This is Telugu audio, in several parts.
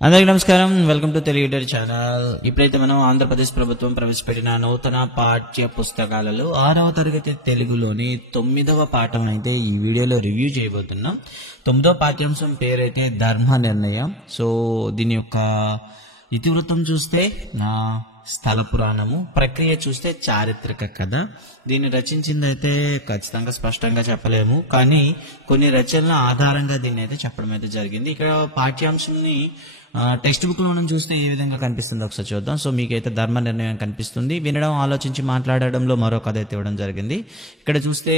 అందరికీ నమస్కారం. Welcome to Telugu editor channel. ఇప్పుడైతే మనం ఆంధ్రప్రదేశ్ ప్రభుత్వం ప్రవేశపెట్టిన నూతన పాఠ్య పుస్తకాలలో 6వ తరగతి తెలుగులోని 9వ పాఠం అయితే ఈ వీడియోలో రివ్యూ చేయబోతున్నాం. 9వ పాఠ్యాంశం పేరైతే ధర్మ నిర్ణయం. సో దీని యొక్క ఇతివృత్తం చూస్తే స్థల పురాణము, ప్రక్రియ చూస్తే చారిత్రక కథ. దీన్ని రచించిందైతే ఖచ్చితంగా స్పష్టంగా చెప్పలేము, కానీ కొన్ని రచనల ఆధారంగా దీన్ని అయితే చెప్పడం అయితే జరిగింది. ఇక్కడ పాఠ్యాంశంని టెక్స్ట్ బుక్ లో మనం చూస్తే ఏ విధంగా కనిపిస్తుంది ఒకసారి చూద్దాం. సో మీకైతే ధర్మ నిర్ణయం కనిపిస్తుంది. వినడం, ఆలోచించి మాట్లాడడంలో మరో కథ అయితే ఇవ్వడం జరిగింది. ఇక్కడ చూస్తే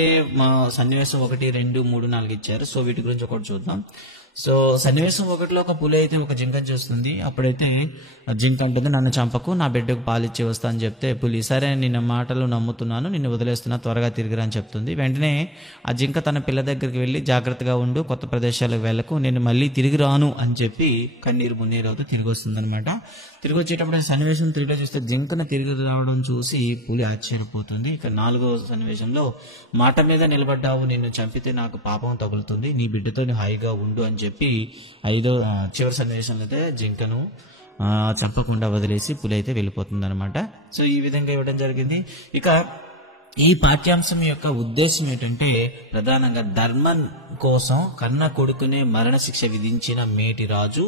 సన్నివేశం 1, 2, 3, 4 ఇచ్చారు. సో వీటి గురించి ఒకటి చూద్దాం. సో సన్నివేశం 1లో ఒక పులి అయితే ఒక జింకను చూస్తుంది. అప్పుడైతే జింక అంటుంది, నన్ను చంపకు, నా బిడ్డకు పాలిచ్చి వస్తా అని చెప్తే పులి, సరే నిన్న మాటలు నమ్ముతున్నాను, నిన్ను వదిలేస్తున్నా, త్వరగా తిరిగిరా అని చెప్తుంది. వెంటనే ఆ జింక తన పిల్ల దగ్గరికి వెళ్ళి, జాగ్రత్తగా ఉండు, కొత్త ప్రదేశాలకు వెళ్ళకు, నేను మళ్ళీ తిరిగి రాను అని చెప్పి కన్నీరు మున్నీరు అవుతూ తిరిగి వస్తుంది అనమాట. తిరిగి వచ్చేటప్పుడు సన్నివేశం 3లో చూస్తే జింకను తిరిగి రావడం చూసి పులి ఆశ్చర్యపోతుంది. ఇక 4వ సన్నివేశంలో, మాట మీద నిలబడ్డావు, నిన్ను చంపితే నాకు పాపం తగులుతుంది, నీ బిడ్డతో హాయిగా ఉండు అని చెప్పి చివరి సన్నివేశంలో అయితే జింకను చంపకుండా వదిలేసి పులి అయితే వెళ్ళిపోతుంది అనమాట. సో ఈ విధంగా ఇవ్వడం జరిగింది. ఇక ఈ పాఠ్యాంశం యొక్క ఉద్దేశం ఏంటంటే, ప్రధానంగా ధర్మం కోసం కన్న కొడుకునే మరణశిక్ష విధించిన మేటి రాజు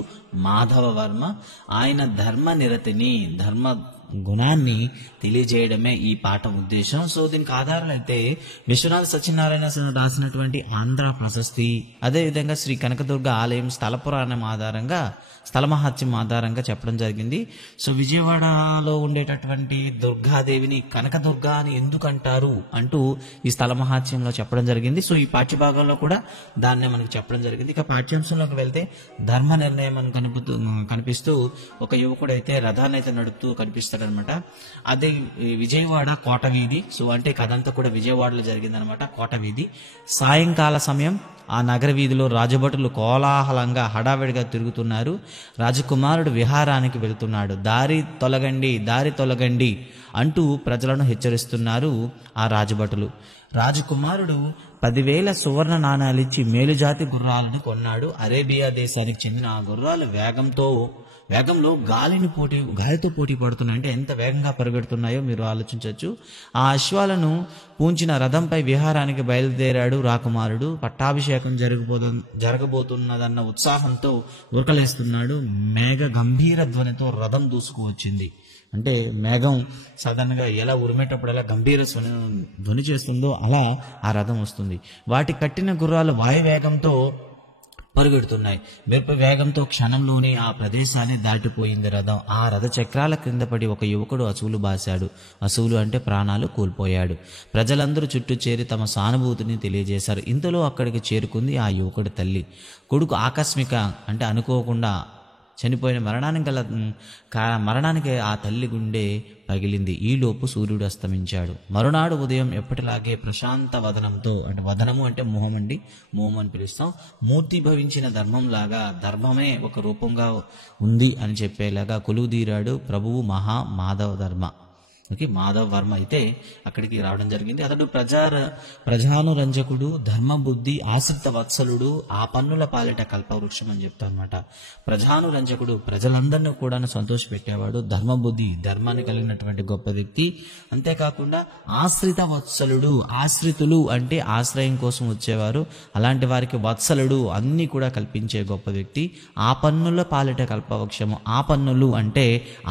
మాధవవర్మ, ఆయన ధర్మ నిరతిని, ధర్మ గుణాన్ని తెలియజేయడమే ఈ పాఠం ఉద్దేశం. సో దీనికి ఆధారాలు అయితే విశ్వనాథ సత్యనారాయణ రాసినటువంటి ఆంధ్ర ప్రశస్తి, అదేవిధంగా శ్రీ కనకదుర్గ ఆలయం స్థల పురాణం ఆధారంగా, స్థల మహత్యం ఆధారంగా చెప్పడం జరిగింది. సో విజయవాడలో ఉండేటటువంటి దుర్గాదేవిని కనకదుర్గ అని ఎందుకు అంటారు అంటూ ఈ స్థల మహత్యంలో చెప్పడం జరిగింది. సో ఈ పాఠ్యభాగంలో కూడా దాన్నే మనకు చెప్పడం జరిగింది. ఇక పాఠ్యాంశంలోకి వెళ్తే ధర్మ నిర్ణయం అని కనిపిస్తూ ఒక యువకుడు అయితే రథాన్ని అయితే నడుపుతూ కనిపిస్తాడనమాట. అదే విజయవాడ కోట వీధి. సో అంటే కథ అంతా కూడా విజయవాడలో జరిగిందనమాట. కోట వీధి సాయంకాల సమయం. ఆ నగర వీధిలో రాజభటులు కోలాహలంగా హడావిడిగా తిరుగుతున్నారు. రాజకుమారుడు విహారానికి వెళుతున్నాడు. దారి తొలగండి, దారి తొలగండి అంటూ ప్రజలను హెచ్చరిస్తున్నారు ఆ రాజభటులు. రాజకుమారుడు 10,000 సువర్ణ నాణాలిచ్చి మేలుజాతి గుర్రాలను కొన్నాడు. అరేబియా దేశానికి చెందిన ఆ గుర్రాలు వేగంలో గాలితో పోటీ పడుతున్నాయి. అంటే ఎంత వేగంగా పరిగెడుతున్నాయో మీరు ఆలోచించవచ్చు. ఆ అశ్వాలను పూంచిన రథంపై విహారానికి బయలుదేరాడు రాకుమారుడు. పట్టాభిషేకం జరగబోతున్నదన్న ఉత్సాహంతో ఉరకలేస్తున్నాడు. మేఘ గంభీర ధ్వనితో రథం దూసుకువచ్చింది. అంటే మేఘం సాధారణంగా ఎలా ఉరిమేటప్పుడు ఎలా గంభీర ధ్వని చేస్తుందో అలా ఆ రథం వస్తుంది. వాటి కట్టిన గుర్రాలు వాయువేగంతో పరుగెడుతున్నాయి. మెరుపు వేగంతో క్షణంలోనే ఆ ప్రదేశాన్ని దాటిపోయింది రథం. ఆ రథ చక్రాల క్రింద పడి ఒక యువకుడు అసువులు బాశాడు. అసువులు అంటే ప్రాణాలు కోల్పోయాడు. ప్రజలందరూ చుట్టూ చేరి తమ సానుభూతిని తెలియజేశారు. ఇంతలో అక్కడికి చేరుకుంది ఆ యువకుడి తల్లి. కొడుకు ఆకస్మిక అంటే అనుకోకుండా చనిపోయిన మరణానికి ఆ తల్లి గుండె పగిలింది. ఈలోపు సూర్యుడు అస్తమించాడు. మరునాడు ఉదయం ఎప్పటిలాగే ప్రశాంత వదనంతో, అంటే వదనము అంటే మొహం అండి, మొహం అని పిలుస్తాం, మూర్తి భవించిన ధర్మం లాగా, ధర్మమే ఒక రూపంగా ఉంది అని చెప్పేలాగా కొలువుదీరాడు ప్రభువు మాధవ వర్మ అయితే అక్కడికి రావడం జరిగింది. అతడు ప్రజానురంజకుడు, ధర్మబుద్ధి, ఆశ్రిత వత్సలుడు, ఆ పన్నుల పాలిట కల్పవృక్షం అని చెప్తా అనమాట. ప్రజానురంజకుడు, ప్రజలందరినీ కూడా సంతోషపెట్టేవాడు. ధర్మబుద్ధి, ధర్మాన్ని కలిగినటువంటి గొప్ప వ్యక్తి. అంతేకాకుండా ఆశ్రిత వత్సలుడు, ఆశ్రితులు అంటే ఆశ్రయం కోసం వచ్చేవారు, అలాంటి వారికి వత్సలుడు, అన్ని కూడా కల్పించే గొప్ప వ్యక్తి. ఆ పన్నుల పాలిట కల్పవృక్షము, ఆ పన్నులు అంటే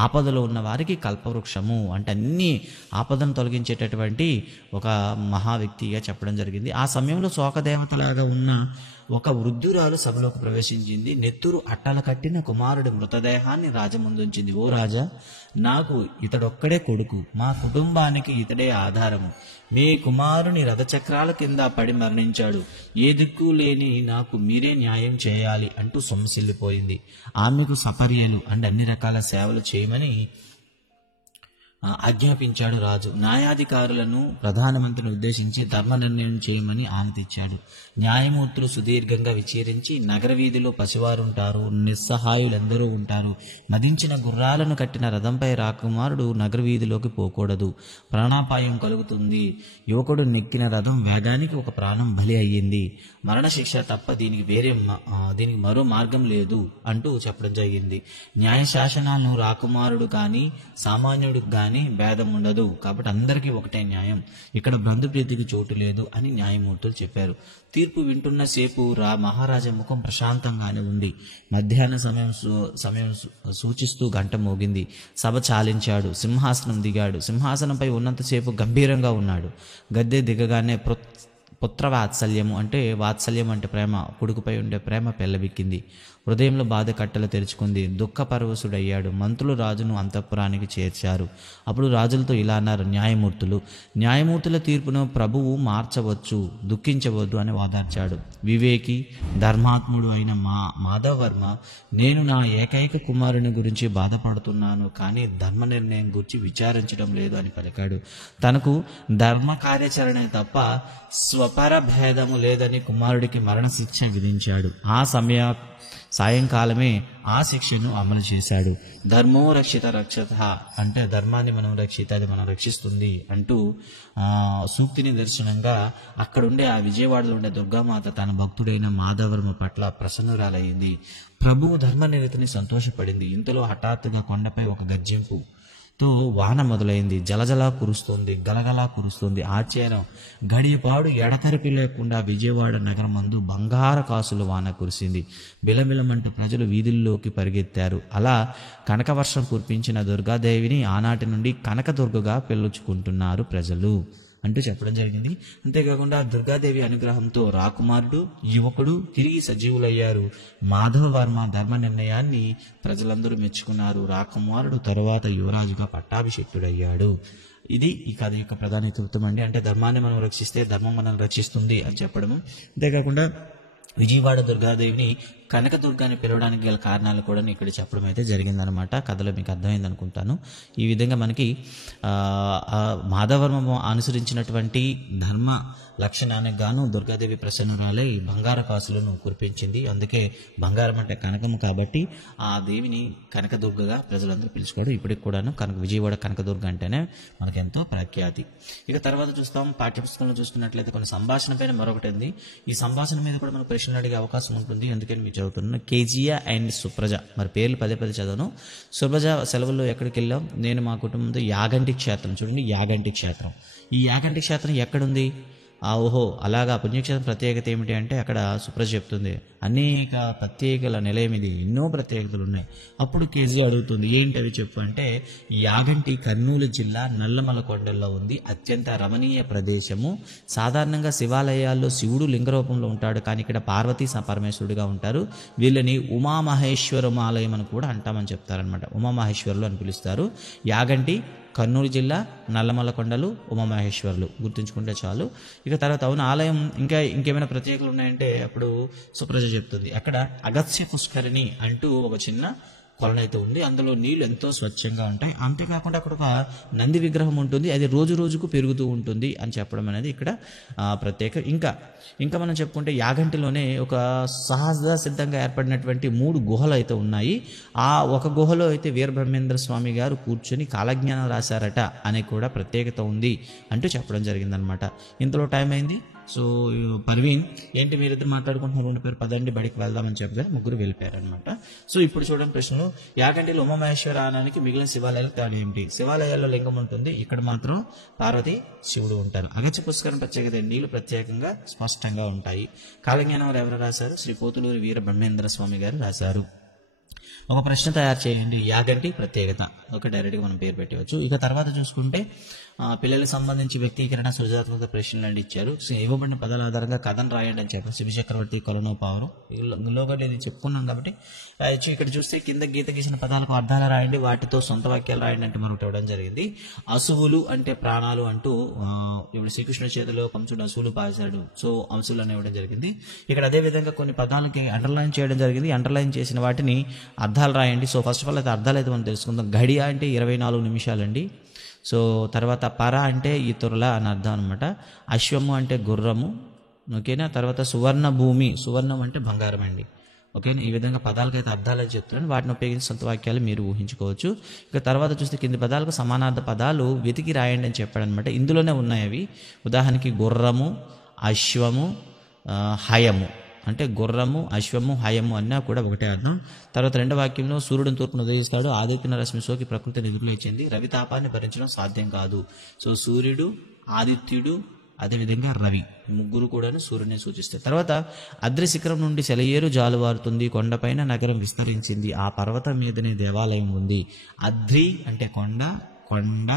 ఆపదలో ఉన్న వారికి, కల్పవృక్షము అంటే అన్ని ఆపదను తొలగించేటటువంటి ఒక మహా వ్యక్తిగా చెప్పడం జరిగింది. ఆ సమయంలో శోకదేవతలాగా ఉన్న ఒక వృద్ధురాలు సభలోకి ప్రవేశించింది. నెత్తురు అట్టల కట్టిన కుమారుడి మృతదేహాన్ని రాజముందుంచింది. ఓ రాజా, నాకు ఇతడొక్కడే కొడుకు, మా కుటుంబానికి ఇతడే ఆధారము. మీ కుమారుని రథచక్రాల కింద పడి మరణించాడు. ఏ దిక్కు లేని నాకు మీరే న్యాయం చేయాలి అంటూ సొమ్మసిల్లిపోయింది. ఆమెకు సపర్యలు అంటే అన్ని రకాల సేవలు చేయమని ఆజ్ఞాపించాడు రాజు. న్యాయాధికారులను, ప్రధానమంత్రిని ఉద్దేశించి ధర్మ నిర్ణయం చేయమని ఆనతిచ్చాడు. న్యాయమూర్తులు సుదీర్ఘంగా విచారించి, నగర వీధిలో పసివారుంటారు, నిస్సహాయులందరూ ఉంటారు. మదించిన గుర్రాలను కట్టిన రథంపై రాకుమారుడు నగర వీధిలోకి పోకూడదు, ప్రాణాపాయం కలుగుతుంది. యువకుడు నెక్కిన రథం వేగానికి ఒక ప్రాణం బలి అయ్యింది. మరణశిక్ష తప్ప దీనికి మరో మార్గం లేదు అంటూ చెప్పడం జరిగింది. న్యాయ శాసనాలను రాకుమారుడు కానీ సామాన్యుడికి కానీ భేదం ఉండదు, కాబట్టి అందరికీ ఒకటే న్యాయం, ఇక్కడ బంధుప్రీతికి చోటు లేదు అని న్యాయమూర్తులు చెప్పారు. తీర్పు వింటున్న సేపు మహారాజా ముఖం ప్రశాంతంగానే ఉంది. మధ్యాహ్న సమయం సూచిస్తూ గంట మోగింది. సభ చాలించాడు. సింహాసనం దిగాడు. సింహాసనంపై ఉన్నంతసేపు గంభీరంగా ఉన్నాడు. గద్దె దిగగానే పుత్రవాత్సల్యము అంటే వాత్సల్యం అంటే ప్రేమ, కొడుకుపై ఉండే ప్రేమ పెళ్ళబిక్కింది. హృదయంలో బాధ కట్టలు తెరుచుకుంది. దుఃఖపరవశుడయ్యాడు. మంత్రులు రాజును అంతఃపురానికి చేర్చారు. అప్పుడు రాజులతో ఇలా అన్నారు, న్యాయమూర్తుల తీర్పును ప్రభువు మార్చవచ్చు, దుఃఖించవద్దు అని వాదార్చాడు. వివేకి ధర్మాత్ముడు అయిన మాధవవర్మ, నేను నా ఏకైక కుమారుని గురించి బాధపడుతున్నాను, కానీ ధర్మ నిర్ణయం గురించి విచారించడం లేదు అని పలికాడు. తనకు ధర్మ కార్యాచరణే తప్ప స్వపర భేదము లేదని కుమారుడికి మరణశిక్ష విధించాడు. సాయంకాలమే ఆ శిక్షను అమలు చేశాడు. ధర్మో రక్షిత అంటే ధర్మాన్ని మనం అది మనం రక్షిస్తుంది అంటూ సూక్తిని దర్శనంగా అక్కడుండే ఆ విజయవాడలో ఉండే దుర్గామాత తన భక్తుడైన మాధవర్మ పట్ల ప్రసన్నురాలయ్యింది. ప్రభువు ధర్మనిరతిని సంతోషపడింది. ఇంతలో హఠాత్తుగా కొండపై ఒక గర్జింపు తో వాన మొదలైంది. జలజలా కురుస్తుంది, గలగలా కురుస్తుంది. ఆశ్చర్యం, గడియపాడు ఎడతెరిపి లేకుండా విజయవాడ నగరం మందు బంగార కాసులు వాన కురిసింది. బిలబిలమంటూ ప్రజలు వీధుల్లోకి పరిగెత్తారు. అలా కనకవర్షం కురిపించిన దుర్గాదేవిని ఆనాటి నుండి కనకదుర్గగా పిలుచుకుంటున్నారు ప్రజలు అంటూ చెప్పడం జరిగింది. అంతేకాకుండా దుర్గాదేవి అనుగ్రహంతో రాకుమారుడు యువకుడు తిరిగి సజీవులయ్యారు. మాధవవర్మ ధర్మ నిర్ణయాన్ని ప్రజలందరూ మెచ్చుకున్నారు. రాకుమారుడు తరువాత యువరాజుగా పట్టాభిషిక్తుడయ్యాడు. ఇది ఈ కథ యొక్క ప్రధాన ఇతివృత్తం అండి. అంటే ధర్మాన్ని మనం రక్షిస్తే ధర్మం మనల్ని రక్షిస్తుంది అని చెప్పడము. అంతేకాకుండా విజయవాడ దుర్గాదేవిని కనకదుర్గ అని పిలవడానికి గల కారణాలు కూడా ఇక్కడ చెప్పడం అయితే జరిగిందనమాట. కథలో మీకు అర్థమైంది అనుకుంటాను. ఈ విధంగా మనకి మాధవవర్మ అనుసరించినటువంటి ధర్మ లక్షణానికి గాను దుర్గాదేవి ప్రసన్నురాలై బంగార కాసులను కురిపించింది. అందుకే బంగారం అంటే కనకము కాబట్టి ఆ దేవిని కనకదుర్గగా ప్రజలందరూ పిలుచుకోవడం ఇప్పటికి కూడాను విజయవాడ కనకదుర్గ అంటేనే మనకెంతో ప్రఖ్యాతి. ఇక తర్వాత చూస్తాం, పాఠ్యపుస్తకంలో చూసుకున్నట్లయితే కొన్ని సంభాషణ పైన మరొకటి ఉంది. ఈ సంభాషణ మీద కూడా మనకు ప్రశ్నలు అడిగే అవకాశం ఉంటుంది. అందుకని మీరు చదువుతున్నాను. కేజియా అండ్ సుప్రజ, మరి పేర్లు పదే చదవను. సుప్రజ సెలవుల్లో ఎక్కడికి వెళ్ళాం? నేను మా కుటుంబంతో యాగంటి క్షేత్రం. చూడండి, యాగంటి క్షేత్రం. ఈ యాగంటి క్షేత్రం ఎక్కడుంది? ఓహో అలాగా. పుణ్యక్షేత్రం ప్రత్యేకత ఏమిటి అంటే అక్కడ సుప్రజ చెప్తుంది, అనేక ప్రత్యేకల నిలయం ఇది, ఎన్నో ప్రత్యేకతలు ఉన్నాయి. అప్పుడు కేజీ అడుగుతుంది, ఏంటి అవి చెప్పు అంటే, యాగంటి కర్నూలు జిల్లా నల్లమల కొండల్లో ఉంది. అత్యంత రమణీయ ప్రదేశము. సాధారణంగా శివాలయాల్లో శివుడు లింగ రూపంలో ఉంటాడు, కానీ ఇక్కడ పార్వతీ పరమేశ్వరుడిగా ఉంటారు. వీళ్ళని ఉమామహేశ్వరం ఆలయం అని కూడా అంటామని చెప్తారనమాట. ఉమామహేశ్వరులు అని పిలుస్తారు. యాగంటి కర్నూలు జిల్లా నల్లమల కొండలు ఉమామహేశ్వరులు గుర్తుంచుకుంటే చాలు. ఇక తర్వాత అవును ఆలయం ఇంకేమైనా ప్రత్యేకలు ఉన్నాయంటే అప్పుడు సుప్రజ చెప్తుంది, అక్కడ అగస్త్య పుష్కరిణి అంటూ ఒక చిన్న కొలనైతే ఉంది. అందులో నీళ్లు ఎంతో స్వచ్ఛంగా ఉంటాయి. అంతేకాకుండా అక్కడ ఒక నంది విగ్రహం ఉంటుంది, అది రోజు రోజుకు పెరుగుతూ ఉంటుంది అని చెప్పడం అనేది ఇక్కడ ప్రత్యేక. ఇంకా మనం చెప్పుకుంటే యాగంటిలోనే ఒక సహజ సిద్ధంగా ఏర్పడినటువంటి 3 గుహలు అయితే ఉన్నాయి. ఆ ఒక గుహలో అయితే వీరబ్రహ్మేంద్ర స్వామి గారు కూర్చొని కాలజ్ఞానం రాశారట అనే కూడా ప్రత్యేకత ఉంది అంటూ చెప్పడం జరిగిందనమాట. ఇంతలో టైం అయింది. సో పర్వీన్, ఏంటి మీరిద్దరు మాట్లాడుకుంటున్నారు? 2 పేరు పదండి బడికి వెళ్దామని చెప్పగా ముగ్గురు వెళ్ళిపోయారు అనమాట. సో ఇప్పుడు చూడండి ప్రశ్నలు. యాగంటిలో ఉమామహేశ్వర ఆలయానికి మిగిలిన శివాలయాలకు తేడా ఏమిటి? శివాలయాల్లో లింగం ఉంటుంది, ఇక్కడ మాత్రం పార్వతి శివుడు ఉంటారు. అగస్త్య పుష్కరం ప్రత్యేకత, నీళ్లు ప్రత్యేకంగా స్పష్టంగా ఉంటాయి. కాలజ్ఞానం ఎవరు రాశారు? శ్రీ పోతులూరి వీర బ్రహ్మేంద్ర స్వామి గారు రాశారు. ఒక ప్రశ్న తయారు చేయండి, యాగంటి ప్రత్యేకత. ఒక డైరెక్ట్గా మనం పేరు పెట్టవచ్చు. ఇక తర్వాత చూసుకుంటే పిల్లలకు సంబంధించి వ్యక్తీకరణ సృజనాత్మక ప్రశ్నలు అండి ఇచ్చారు. ఇవ్వబడిన పదాల ఆధారంగా కథను రాయండి అని చెప్పారు. శివచక్రవర్తి కొలను పావురం లోగడ్డ ఇది చెప్పుకున్నాం కాబట్టి ఇక్కడ చూస్తే కింద గీత గీసిన పదాలకు అర్థాలు రాయండి, వాటితో సొంత వాక్యాలు రాయండి అంటే మరొకటి ఇవ్వడం జరిగింది. అసువులు అంటే ప్రాణాలు అంటూ ఇప్పుడు శ్రీకృష్ణుడి చేతిలో కంసుడు అసువులు పాసాడు, సో అంశులు అని ఇవ్వడం జరిగింది. ఇక్కడ అదే విధంగా కొన్ని పదాలకి అండర్లైన్ చేయడం జరిగింది. అండర్లైన్ చేసిన వాటిని అర్థాలు రాయండి. సో ఫస్ట్ ఆఫ్ ఆల్ అయితే అర్థాలు అయితే మనం తెలుసుకుందాం. గడియ అంటే 24 నిమిషాలండి. సో తర్వాత పర అంటే ఇతరుల అని అర్థం అనమాట. అశ్వము అంటే గుర్రము, ఓకేనా. తర్వాత సువర్ణ భూమి, సువర్ణం అంటే బంగారం అండి, ఓకేనా. ఈ విధంగా పదాలకైతే అర్థాలు చెప్తున్నాను, వాటిని ఉపయోగించి సొంత వాక్యాలు మీరు ఊహించుకోవచ్చు. ఇక తర్వాత చూస్తే కింది పదాలకు సమానార్థ పదాలు వెతికి రాయండి అని చెప్పాడు అనమాట. ఇందులోనే ఉన్నాయి అవి. ఉదాహరణకి గుర్రము, అశ్వము, హయము అంటే గుర్రము, అశ్వము, హయము అన్నా కూడా ఒకటే అర్థం. తర్వాత రెండో వాక్యంలో సూర్యుడు తూర్పును ఉదయిస్తాడు, ఆదిత్యన రశ్మి సోకి ప్రకృతిని ఎదురులేచింది, రవి తాపాన్ని భరించడం సాధ్యం కాదు. సో సూర్యుడు, ఆదిత్యుడు, అదేవిధంగా రవి ముగ్గురు కూడా సూర్యుని సూచిస్తారు. తర్వాత అద్రి శిఖరం నుండి సెలయేరు జాలువారుతుంది, కొండపైన నగరం విస్తరించింది, ఆ పర్వతం మీదనే దేవాలయం ఉంది. అద్రి అంటే కొండ, కొండ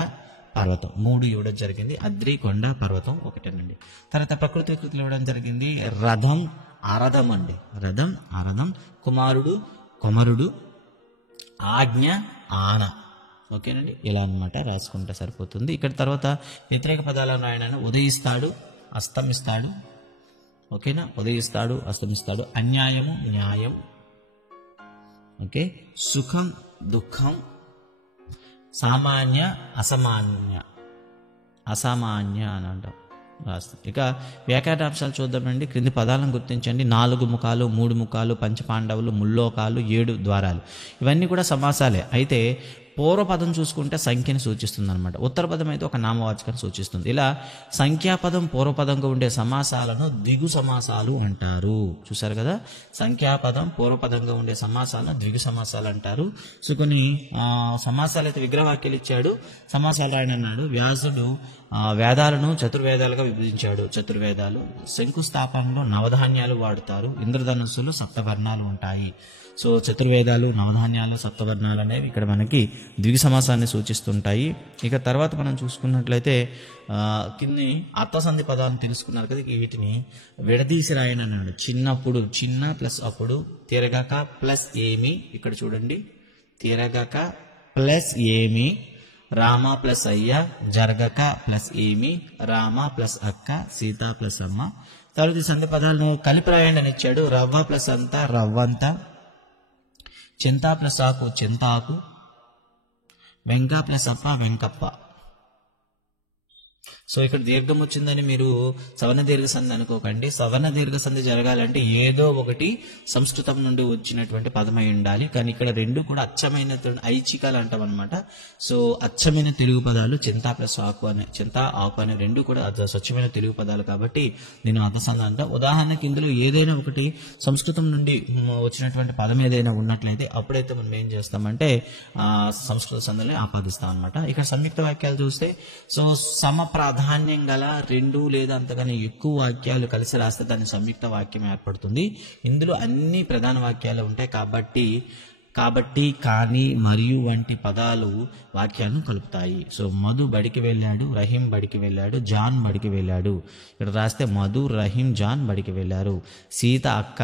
పర్వతం 3 ఇవ్వడం జరిగింది. అద్రి, కొండ, పర్వతం ఒకటేనండి. తర్వాత ప్రకృతి వికృతులు ఇవ్వడం జరిగింది. రథం, అరథం అండి. రథం, అరథం. కుమారుడు, కొమరుడు. ఆజ్ఞ, ఆన. ఓకేనండి, ఇలా అన్నమాట రాసుకుంటే సరిపోతుంది. ఇక్కడ తర్వాత వ్యతిరేక పదాలను రాయడాన్ని ఉదయిస్తాడు, అస్తమిస్తాడు. ఓకేనా, ఉదయిస్తాడు, అస్తమిస్తాడు. అన్యాయము, న్యాయం. ఓకే, సుఖం, దుఃఖం. సామాన్య, అసామాన్య. అసామాన్య అని అంటాం రాస్తాం. ఇక వ్యాకరణాంశాలు చూద్దామండి. క్రింది పదాలను గుర్తించండి. 4 ముఖాలు, 3 ముఖాలు, పంచపాండవులు, ముల్లోకాలు, 7 ద్వారాలు. ఇవన్నీ కూడా సమాసాలే. అయితే పూర్వపదం చూసుకుంటే సంఖ్యని సూచిస్తుంది అనమాట. ఉత్తర పదం అయితే ఒక నామవాచకాన్ని సూచిస్తుంది. ఇలా సంఖ్యాపదం పూర్వపదంగా ఉండే సమాసాలను ద్విగు సమాసాలు అంటారు. చూసారు కదా, సంఖ్యాపదం పూర్వపదంగా ఉండే సమాసాలను ద్విగు సమాసాలు అంటారు. సో కొన్ని సమాసాలు అయితే విగ్రహవాక్యాలు ఇచ్చాడు, సమాసాలు రాయనన్నాడు. వ్యాసుడు వేదాలను చతుర్వేదాలుగా విభజించాడు. చతుర్వేదాలు. శంకుస్థాపనలో నవధాన్యాలు వాడుతారు. ఇంద్రధనుస్సులో సప్తవర్ణాలు ఉంటాయి. సో చతుర్వేదాలు, నవధాన్యాలు, సప్తవర్ణాలు అనేవి ఇక్కడ మనకి ద్విగు సమాసాన్ని సూచిస్తుంటాయి. ఇక తర్వాత మనం చూసుకున్నట్లయితే కింది అర్థసంధి పదాలను తెలుసుకున్నారు కదా, వీటిని విడదీసి రాయనన్నాడు. చిన్నప్పుడు, చిన్న ప్లస్ అప్పుడు, తిరగక ప్లస్ ఏమి. ఇక్కడ చూడండి, తిరగక ప్లస్ ఏమి. రామ ప్లస్ అయ్య, జరగక ప్లస్ ఏమి, రామ ప్లస్ అక్క, సీత ప్లస్ అమ్మ. తర్వాత ఈ సంధి పదాలను కలిపి రాయండి అని ఇచ్చాడు. రవ్వ ప్లస్ అంత, రవ్వంత. చింత ప్లస్ ఆకు, చింతాకు. వెంక ప్లస్ అప్ప, వెంకప్ప. సో ఇక్కడ దీర్ఘం వచ్చిందని మీరు సవర్ణ దీర్ఘ సంధి అనుకోకండి. సవర్ణ దీర్ఘ సంధి జరగాలంటే ఏదో ఒకటి సంస్కృతం నుండి వచ్చినటువంటి పదమై ఉండాలి. కానీ ఇక్కడ రెండు కూడా అచ్చమైన ఐచ్ఛికాలు అంటాం అనమాట. సో అచ్చమైన తెలుగు పదాలు చింత ప్లస్ ఆకు అనే, చింత ఆకు అనే రెండు కూడా స్వచ్ఛమైన తెలుగు పదాలు కాబట్టి నేను అర్థసంధి అంట. ఉదాహరణకి ఇందులో ఏదైనా ఒకటి సంస్కృతం నుండి వచ్చినటువంటి పదం ఏదైనా ఉన్నట్లయితే అప్పుడైతే మనం ఏం చేస్తామంటే సంస్కృత సంధిని ఆపాదిస్తాం అనమాట. ఇక్కడ సంయుక్త వాక్యాలు చూస్తే సో ప్రాధాన్యం గల 2 లేదా అంతగానే ఎక్కువ వాక్యాలు కలిసి రాస్తే దాన్ని సంయుక్త వాక్యం ఏర్పడుతుంది. ఇందులో అన్ని ప్రధాన వాక్యాలు ఉంటాయి కాబట్టి, కానీ, మరియు వంటి పదాలు వాక్యాలను కలుపుతాయి. సో మధు బడికి వెళ్ళాడు, రహీం బడికి వెళ్ళాడు, జాన్ బడికి వెళ్ళాడు. ఇక్కడ రాస్తే మధు, రహీం, జాన్ బడికి వెళ్ళారు. సీత అక్క,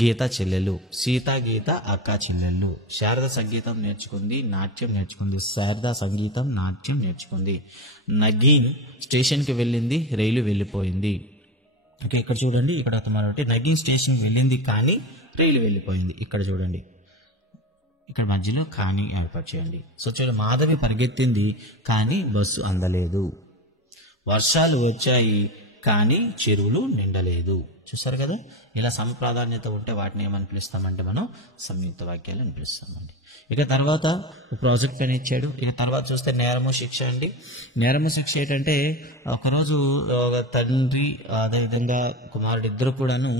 గీత చెల్లెలు. సీత, గీత అక్క చెల్లెళ్ళు. శారద సంగీతం నేర్చుకుంది, నాట్యం నేర్చుకుంది. శారద సంగీతం, నాట్యం నేర్చుకుంది. నగీన్ స్టేషన్కి వెళ్ళింది, రైలు వెళ్ళిపోయింది. ఓకే, ఇక్కడ చూడండి, ఇక్కడ మరొకటి నగీన్ స్టేషన్కి వెళ్ళింది కానీ రైలు వెళ్ళిపోయింది. ఇక్కడ చూడండి, ఇక్కడ మధ్యలో కానీ ఏర్పాటు చేయండి. సో చూడండి, మాధవి పరిగెత్తింది కానీ బస్సు అందలేదు. వర్షాలు వచ్చాయి కానీ చెరువులు నిండలేదు. చూసారు కదా, ఇలా సంప్రాధాన్యత ఉంటే వాటిని ఏమని పిలుస్తామంటే మనం సంయుక్త వాక్యాలు అని పిలుస్తామండి. ఇక తర్వాత ప్రాజెక్ట్ పని ఇచ్చాడు. ఇక తర్వాత చూస్తే నేరము శిక్ష అండి. నేరము శిక్ష ఏంటంటే ఒకరోజు తండ్రి అదేవిధంగా కుమారుడు ఇద్దరు కూడాను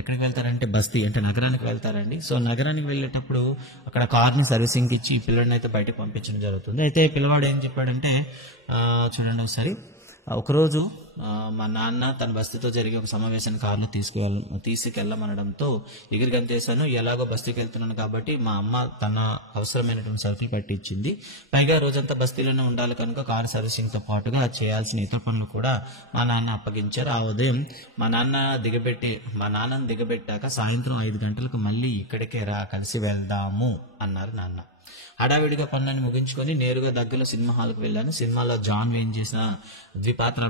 ఎక్కడికి వెళ్తారంటే బస్తీ అంటే నగరానికి వెళ్తారండి. సో నగరానికి వెళ్ళేటప్పుడు అక్కడ కార్ని సర్వీసింగ్కి ఇచ్చి పిల్లడిని అయితే బయటకు పంపించడం జరుగుతుంది. అయితే పిల్లవాడు ఏం చెప్పాడంటే చూడండి ఒకసారి, ఒకరోజు మా నాన్న తన బస్తీతో జరిగే ఒక సమావేశాన్ని కారులో తీసుకెళ్ళమనడంతో ఎగిరి గంతేశాను. ఎలాగో బస్తీకి వెళ్తున్నాను కాబట్టి మా అమ్మ తన అవసరమైనటువంటి సరుకులు పట్టించింది. పైగా రోజంతా బస్తీలోనే ఉండాలి కనుక కారు సర్వీసింగ్తో పాటుగా చేయాల్సిన ఇతర పనులు కూడా మా నాన్న అప్పగించారు. ఆ ఉదయం మా నాన్నను దిగబెట్టాక సాయంత్రం 5 గంటలకు మళ్ళీ ఇక్కడికే రా, కలిసి వెళ్దాము అన్నారు నాన్న. హడావిడిగా పనులను ముగించుకొని నేరుగా దగ్గరలో సినిమా హాల్కి వెళ్ళాను. సినిమాలో జాన్ వేన్ చేసిన ద్విపాత్ర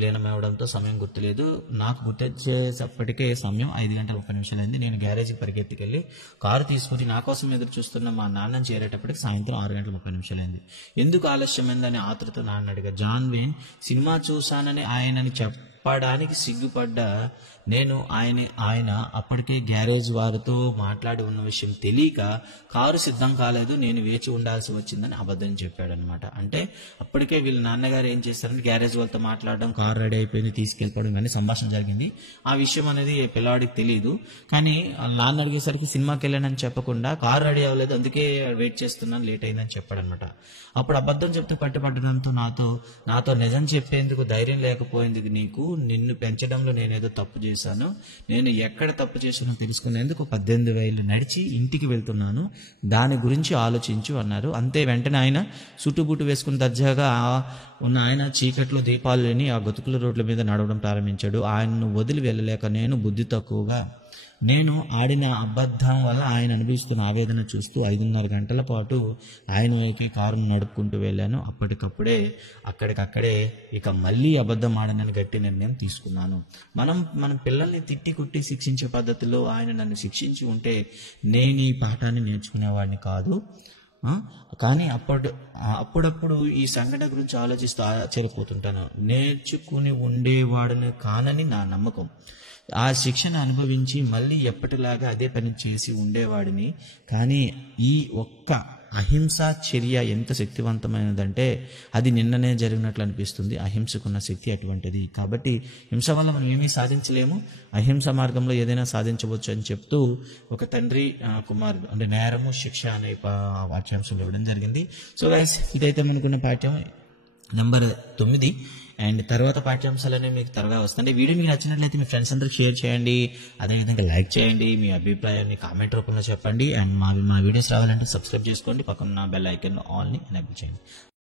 లీనమవడంతో సమయం గుర్తులేదు. నాకు గుర్తొచ్చేటప్పటికే సమయం 5:30 అయింది. నేను గ్యారేజ్కి పరిగెత్తుకెళ్ళి కారు తీసుకుని నా కోసం ఎదురు చూస్తున్న మా నాన్నని చేరేటప్పటికి సాయంత్రం 6:30 అయింది. ఎందుకు ఆలస్యమైందని ఆతృత నాన్న అడిగా. జాన్ వేన్ సినిమా చూశానని ఆయనని చెప్పడానికి సిగ్గుపడ్డ నేను ఆయన అప్పటికే గ్యారేజ్ వారితో మాట్లాడి ఉన్న విషయం తెలియక కారు సిద్ధం కాలేదు, నేను వేచి ఉండాల్సి వచ్చిందని అబద్ధం చెప్పాడనమాట. అంటే అప్పటికే వీళ్ళ నాన్నగారు ఏం చేస్తారంటే గ్యారేజ్ వాళ్ళతో మాట్లాడడం, కారు రెడీ అయిపోయింది, తీసుకెళ్ళిపోవడం, ఇవన్నీ సంభాషణ జరిగింది. ఆ విషయం అనేది పిల్లవాడికి తెలియదు. కానీ నాన్న అడిగేసరికి సినిమాకి వెళ్ళానని చెప్పకుండా కారు రెడీ అవ్వలేదు, అందుకే వెయిట్ చేస్తున్నాను, లేట్ అయిందని చెప్పాడనమాట. అప్పుడు అబద్ధం చెప్తే పట్టుపట్టడంతో నాతో నిజం చెప్పేందుకు ధైర్యం లేకపోయింది నీకు, నిన్ను పెంచడంలో నేనేదో తప్పు చేశాను, నేను ఎక్కడ తప్పు చేశానో తెలుసుకునేందుకు 18 మైళ్ళు నడిచి ఇంటికి వెళ్తున్నాను, దాని గురించి ఆలోచించు అన్నారు. అంతే వెంటనే ఆయన సుట్టుబుట్టు వేసుకుని దర్జాగా ఉన్న ఆయన చీకట్లో దీపాలు లేని ఆ గతుకుల రోడ్ల మీద నడవడం ప్రారంభించాడు. ఆయనను వదిలి వెళ్ళలేక బుద్ధి తక్కువగా నేను ఆడిన అబద్ధం వల్ల ఆయన అనుభవిస్తున్న ఆవేదన చూస్తూ 5:30 గంటల పాటు ఆయన వైపు కారును నడుపుకుంటూ వెళ్ళాను. అప్పటికప్పుడే అక్కడికక్కడే ఇక మళ్ళీ అబద్ధం ఆడనని గట్టి నిర్ణయం తీసుకున్నాను. మన పిల్లల్ని తిట్టి కుట్టి శిక్షించే పద్ధతిలో ఆయన నన్ను శిక్షించి ఉంటే నేను ఈ పాఠాన్ని నేర్చుకునేవాడిని కాదు. కానీ అప్పుడప్పుడు ఈ సంఘటన గురించి ఆలోచిస్తూ ఆశ్చర్యపోతుంటాను. నేర్చుకుని ఉండేవాడిని కానని నా నమ్మకం. ఆ శిక్షణ అనుభవించి మళ్ళీ ఎప్పటిలాగా అదే పని చేసి ఉండేవాడిని. కానీ ఈ ఒక్క అహింసా చర్య ఎంత శక్తివంతమైనదంటే అది నిన్ననే జరిగినట్లు అనిపిస్తుంది. అహింసకున్న శక్తి అటువంటిది. కాబట్టి హింస వల్ల మనం ఏమీ సాధించలేము, అహింస మార్గంలో ఏదైనా సాధించవచ్చు అని చెప్తూ ఒక తండ్రి కుమారుడు అంటే నేరము శిక్ష అనే వాక్యాంశాలు ఇవ్వడం జరిగింది. సో గైస్, ఇదైతే మనకున్న పాఠ్యం నెంబర్ 9. అండ్ తర్వాత పాఠ్యాంశాలనే మీకు త్వరగా వస్తుంది. వీడియో మీకు నచ్చినట్లయితే మీ ఫ్రెండ్స్ అందరికి షేర్ చేయండి, అదేవిధంగా లైక్ చేయండి, మీ అభిప్రాయాన్ని కామెంట్ రూపంలో చెప్పండి. అండ్ మా వీడియోస్ రావాలంటే సబ్స్క్రైబ్ చేసుకోండి, పక్కన బెల్ ఐకాన్ ఆల్ని ఎనేబుల్ చేయండి.